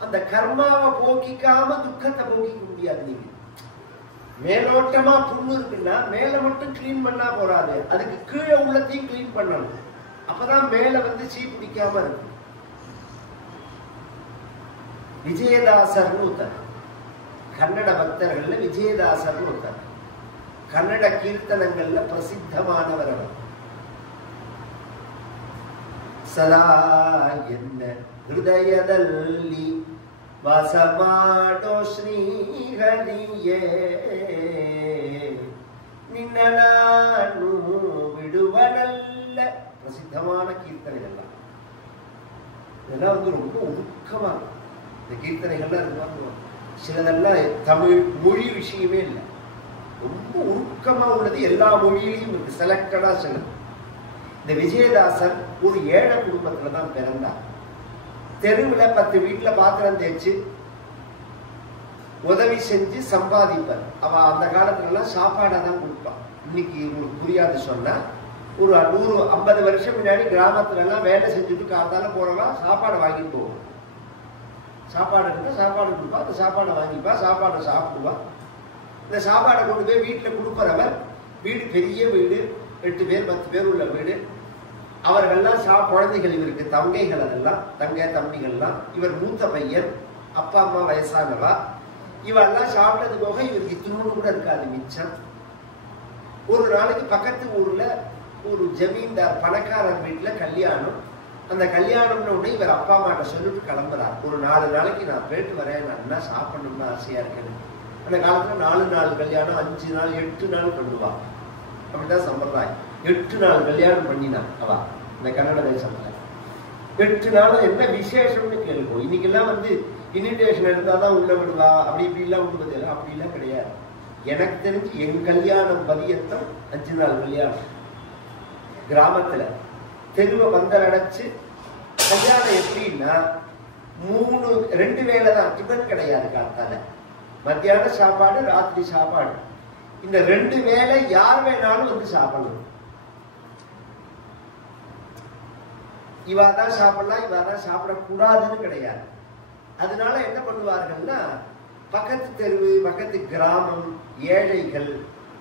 அந்த கர்மாவை போக்கிக்காம துக்கத்தை போக்கிக்க முடியாது. நீங்க மேலோட்டமா புண்ணு இருக்குன்னா மேல மட்டும் கிளீன் பண்ணா போறாது, அதுக்கு கீழே உள்ளத்தையும் கிளீன் பண்ணணும். அப்பதான் மேல சீ பிடிக்காம இருக்கு. விஜயதாசர்னு ஒருத்தர், கன்னட பக்தர்கள்ல விஜயதாசர்னு ஒருத்தர், கன்னட கீர்த்தனங்கள்ல பிரசித்தமானவர் அவர். சதா என்ன ஹೃದಯದಲ್ಲಿ ವಾಸ ಮಾಡೋ ಶ್ರೀಹರಿಯೇ ನಿನ್ನ ನಾನು ಬಿಡುವನಲ್ಲ. பிரசித்தமான கீர்த்தனைகள்லாம் இதெல்லாம் ரொம்ப உருக்கமா இந்த கீர்த்தனைகள்லாம் இருக்கு. சிலதெல்லாம் தமிழ் மொழி விஷயமே இல்லை, ரொம்ப உருக்கமா உள்ளது, எல்லா மொழியிலையும் இருக்கு, செலக்டடா சிலது. இந்த விஜயதாசர் ஒரு ஏழை குடும்பத்துலதான் பிறந்தார். தெருவுல 10 வீட்டுல பாத்திரம் தேய்ச்சு உதவி செஞ்சு சம்பாதிப்பார். அவ அந்த காலத்துல எல்லாம் சாப்பாடா தான் கொடுப்பான். இன்னைக்கு உங்களுக்கு புரியாது சொன்னா, ஒரு 150 வருஷம் முன்னாடி கிராமத்துல எல்லாம் வேலை செஞ்சுட்டு காத்தால போறவா சாப்பாடை வாங்கிட்டு போவோம். சாப்பாடு இருந்தா சாப்பாடு கொடுப்பா, அந்த சாப்பாடை வாங்கிப்பா, சாப்பாடை சாப்பிடுவா. இந்த சாப்பாடை கொண்டு போய் வீட்டுல கொடுப்பறவர், வீடு பெரிய வீடு, 8 பேர் 10 பேர் உள்ள வீடு. அவர்கள்லாம் குழந்தைகள், இவருக்கு தங்கைகள், அதெல்லாம் தங்கை தம்பிகள்லாம். இவர் மூத்த பையன், அப்பா அம்மா வயசானவா. இவெல்லாம் சாப்பிட்டது போக இவருக்கு இத்தினோடு கூட இருக்காது மிச்சம். ஒரு நாளைக்கு பக்கத்து ஊர்ல ஒரு ஜமீன்தார் பணக்காரர் வீட்டுல கல்யாணம். அந்த கல்யாணம்னு உடனே இவர் அப்பா அம்மாட்ட சொல்லிட்டு கிளம்புறார். ஒரு 4 நாளைக்கு நான் போயிட்டு வரேன், நான் என்ன சாப்பிடணும்னு ஆசையா இருக்கேன். அந்த காலத்துல 4 நாள் கல்யாணம், 5 நாள் 8 நாள் பண்ணுவா. அப்படிதான் சம்பிரதாயம். 8 நாள் கல்யாணம் பண்ணினான் அவ இந்த கன்னட தேசத்துல. 8 நாளும் என்ன விசேஷம்னு கேள்வோம். இன்னைக்கு எல்லாம் இன்விடேஷன் எடுத்தாதான் உள்ள விடுவா, அப்படி இப்படி எல்லாம் விடுவது இல்லை. அப்படி எல்லாம் கிடையாது. எனக்கு தெரிஞ்சு என் கல்யாணம் பரியத்தம் 5 நாள் கல்யாணம். கிராமத்துல தெருவை பந்தலடைச்சு கல்யாணம். எப்படின்னா 2 வேளை தான், டிபன் கிடையாது. காத்தால மத்தியான சாப்பாடு, ராத்திரி சாப்பாடு. இந்த 2 வேளை யார் வேணாலும் சாப்பிடணும். இவாதான் சாப்பிடலாம், இவாதான் சாப்பிடக்கூடாதுன்னு கிடையாது. அதனால என்ன பண்ணுவார்கள்னா, பக்கத்து தெருவு, பக்கத்து கிராமம், ஏழைகள்,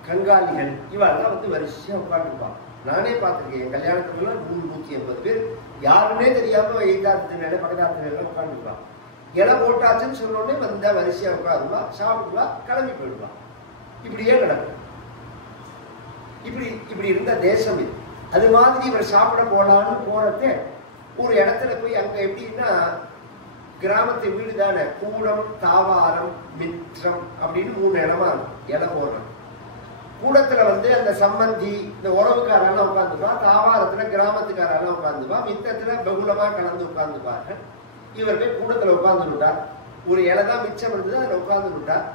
கங்காளிகள் இவெல்லாம் வரிசையா உட்காந்துருப்பாங்க. நானே பார்த்துருக்கேன். என் கல்யாணத்துக்குலாம் 100-150 பேர் யாருன்னே தெரியாம எய்தாத்து நிலை பக்கத்தாத்து நிலை உட்காந்துருப்பாங்க. இலை போட்டாச்சுன்னு சொன்ன உடனே வந்தா வரிசையா உட்காருவா, சாப்பிடுவா, கிளம்பி போயிடுவா. இப்படியே நடக்கும். இப்படி இருந்த தேசம் இது. அது மாதிரி இவர் சாப்பிட போலான்னு போறதே ஒரு இடத்துல போய் அங்க எப்படின்னா கிராமத்து வீடு தானே, கூடம், தாவாரம், மிற்றம் அப்படின்னு 3 இடமா இருக்கும். இலை போடுறோம். கூடத்துல அந்த சம்பந்தி இந்த உறவுக்காரெல்லாம் உட்காந்துப்பா, தாவாரத்துல கிராமத்துக்காரெல்லாம் உட்காந்துப்பா, மித்தத்துல பகுலமா கலந்து உட்காந்துப்பாங்க. இவர் போய் கூடத்துல உட்காந்துட்டார். ஒரு இலை தான் மிச்சம் இருந்தது, அதுல உட்காந்துட்டார்.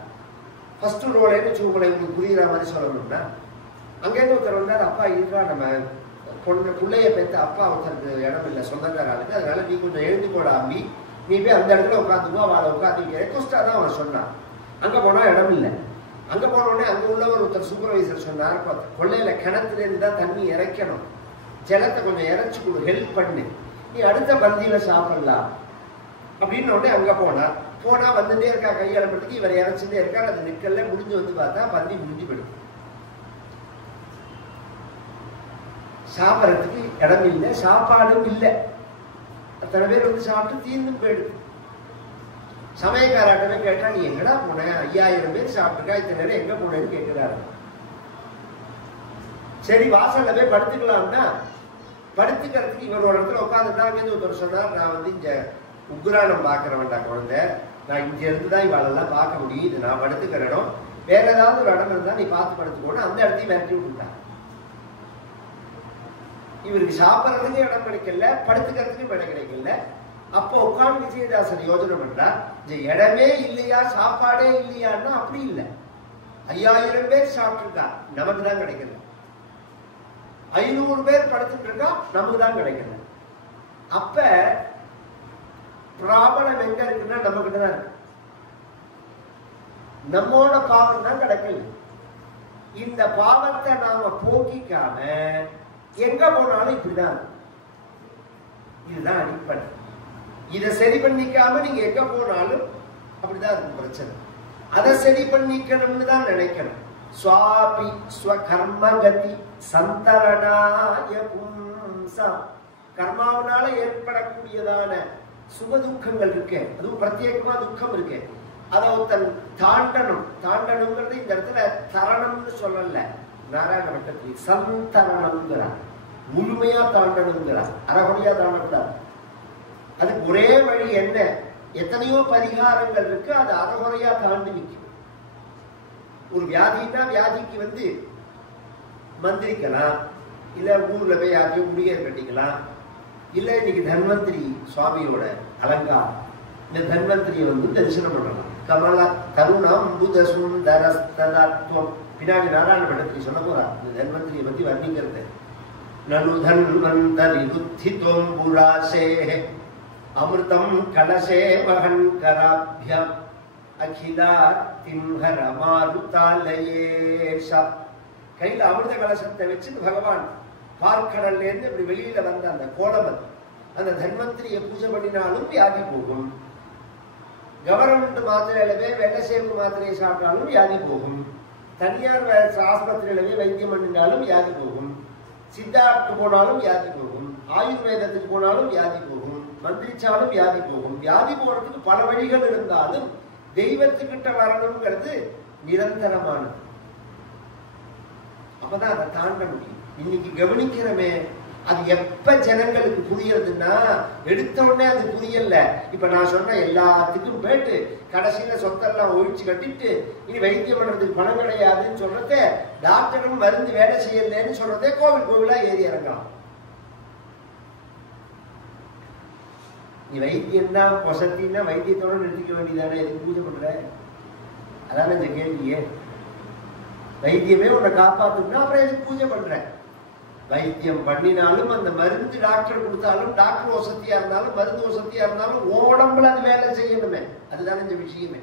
ஃபர்ஸ்ட் ரோலேன்னு உங்களை உங்களுக்கு புரியுற மாதிரி சொல்லணும்னா, அங்கேருந்து ஒருத்தர் வந்தார். அப்பா இருக்கா, நம்ம பிள்ளைய பெற்று அப்பா ஒருத்தருக்கு இடம் இல்லை, சொந்தக்கார ஆளுக்கு, அதனால நீ கொஞ்சம் எழுந்து போட அம்பி, நீ போய் அந்த இடத்துல உட்காந்துக்கோ, அவளை உட்காந்து ரெக்வஸ்டா தான் அவன் சொன்னான். அங்க போனா இடம் இல்லை. அங்க போனோடனே அங்க உள்ளவர் ஒருத்தர் சூப்பர்வைசர் சொன்னார், கொள்ளையில கிணத்துல இருந்து தான் தண்ணி இறைக்கணும், ஜலத்தை கொஞ்சம் இறைச்சி கொடு, ஹெல்ப் பண்ணு, நீ அடுத்த பந்தியில சாப்பிடலாம் அப்படின்னு உடனே அங்க போனா வந்துட்டே இருக்கா, கையாளப்பட்டுக்கு இவர் இறைச்சுட்டே இருக்கார். அது நிக்கல்ல முடிஞ்சு பார்த்தா பந்தி முடிஞ்சு போயிடும். சாப்பிட்றதுக்கு இடம் இல்லை, சாப்பாடும் இல்லை. அத்தனை பேர் சாப்பிட்டு தீர்ந்தும் போயிடுது. சமயக்காராட்டமே கேட்டா, நீ எங்கடா போன, 5000 பேர் சாப்பிட்டுக்கா, இத்தனை நேரம் எங்க போனேன்னு கேட்கிறாரு. சரி வாசல்ல போய் படுத்துக்கலாம்னா, படுத்துக்கிறதுக்கு இவர் ஒரு இடத்துல உட்காந்துட்டாங்க. ஒருத்தர் சொன்னார், நான் இங்க உக்ரானம் பாக்குறவன்டா குழந்தை, நான் இங்க இருந்துதான் இவாளெல்லாம் பார்க்க முடியும், இது நான் படுத்துக்கிற இடம், வேற ஏதாவது ஒரு இடம் இருந்தா நீ பார்த்து படுத்துக்கோன்னு அந்த இடத்தையும் மிரட்டி விட்டுட்டாங்க. இவருக்கு சாப்பிட்றதுக்கு இடம் கிடைக்கல, படுத்துக்கிறதுக்கு இடம் கிடைக்கல. அப்போ உட்கார்ந்து விஜயதாசன் யோஜனை பண்றார், இடமே இல்லையா, சாப்பாடே இல்லையான்னா அப்படி இல்லை. 5000 பேர் சாப்பிட்டுருக்கா, நமக்கு தான் கிடைக்கல. 500 பேர் படுத்துட்டு இருக்கா, நமக்கு தான் கிடைக்கல. அப்ப ப்ராப்ளம் எங்க இருக்குன்னா நம்ம கிட்ட தான் இருக்கு. நம்மோட பாவம் தான் கிடைக்கல. இந்த பாவத்தை நாம போக்கிக்காம எங்க போனாலும் இப்படிதான். இதுதான் அடிப்படை. இதை சரி பண்ணிக்காம நீங்க எங்க போனாலும் அப்படிதான் இருக்கும் பிரச்சனை. அதை சரி பண்ணிக்கணும்னு தான் நினைக்கணும். சுவாபி ஸ்வகர்மகதி சந்தரணாய பும்சம். கர்மாவனால ஏற்படக்கூடியதான சுக துக்கங்கள் இருக்கு, அதுவும் பிரத்யேகமா துக்கம் இருக்கு, அதை ஒருத்தன் தாண்டணும். தாண்டணுங்கிறது இந்த இடத்துல தரணம்னு சொல்லல, நாராயண பட்டத்தில் சந்தரணம்ங்கிறார். முழுமையா தாண்டணுங்கிறார், அறகுறையா தாண்டக்கூடாது. அதுக்கு ஒரே வழி என்ன, எத்தனையோ பரிகாரங்கள் இருக்கு, அது அறகுறையா தாண்டி நிற்கும். ஒரு வியாதின்னா வியாதிக்கு மந்திரிக்கலாம், இல்ல ஊர்ல போய் யாரையும் முடிய கட்டிக்கலாம், இல்ல இன்னைக்கு தன்வந்திரி சுவாமியோட அலங்காரம், இந்த தன்வந்திரியை தரிசனம் பண்ணலாம். கமல கருணம் புத சுந்தரஸ்தனத்துவம் பின்னாடி நாராயண பட்டத்திரி சொல்ல போறார் இந்த தன்வந்திரியை பத்தி வர்ணிக்கிறது. நனு தன்வந்தரி புத்திதோம் புராசே அமிர்தம் கலசே மகன்கராபியம் அகிலா திம்ஹர மாருதாலயேஷா. கையில அமிர்த கலசத்தை வச்சுட்டு பகவான் பார்க்கடல்ல இருந்து இப்படி வெளியில வந்த அந்த கோலமன் அந்த தன்வந்திரியை பூஜை பண்ணினாலும் வியாதி போகும். கவர்மெண்ட் மாத்திரையிலவே வெள்ளசேப்பு மாத்திரையை சாப்பிட்டாலும் வியாதி போகும். தனியார் ஆஸ்பத்திரியிலவே வைத்தியம் பண்ணினாலும் வியாதி போகும். சித்தார்த்து போனாலும் வியாதி போகும். ஆயுர்வேதத்துக்கு போனாலும் வியாதி போகும். மந்திரிச்சாலும் வியாதி போகும். வியாதி போறதுக்கு பல வழிகள் இருந்தாலும் தெய்வத்துக்கிட்ட வரணுங்கிறது நிரந்தரமானது. அப்பதான் அதை தாண்ட முடியும். இன்னைக்கு கவனிக்கிறமே, அது எப்ப ஜனங்களுக்கு புரியறதுன்னா எடுத்த உடனே அது புரியல. இப்ப நான் சொன்ன எல்லாத்துக்கும் போயிட்டு கடைசியில சொத்தெல்லாம் ஒழிச்சு கட்டிட்டு இனி வைத்தியம் பண்றதுக்கு பணம் கிடையாதுன்னு சொல்றதே, டாக்டரும் மருந்து வேலை செய்யலன்னு சொல்றதே கோவில் கோவிலா ஏறி இறங்கலாம். நீ வைத்தியம் தான் வசத்தின்னா வைத்தியத்தோட நிறுத்திக்க வேண்டியதானே, எதுக்கு பூஜை பண்ற? அதான இந்த கேள்வியே. வைத்தியமே உன்னை காப்பாத்துனா அப்புறம் எதுக்கு பூஜை பண்ற? வைத்தியம் பண்ணினாலும் அந்த மருந்து டாக்டர் கொடுத்தாலும், டாக்டர் வசதியா இருந்தாலும் மருந்து வசதியா இருந்தாலும் உடம்புல அது வேலை செய்யணுமே. அதுதானே இந்த விஷயமே.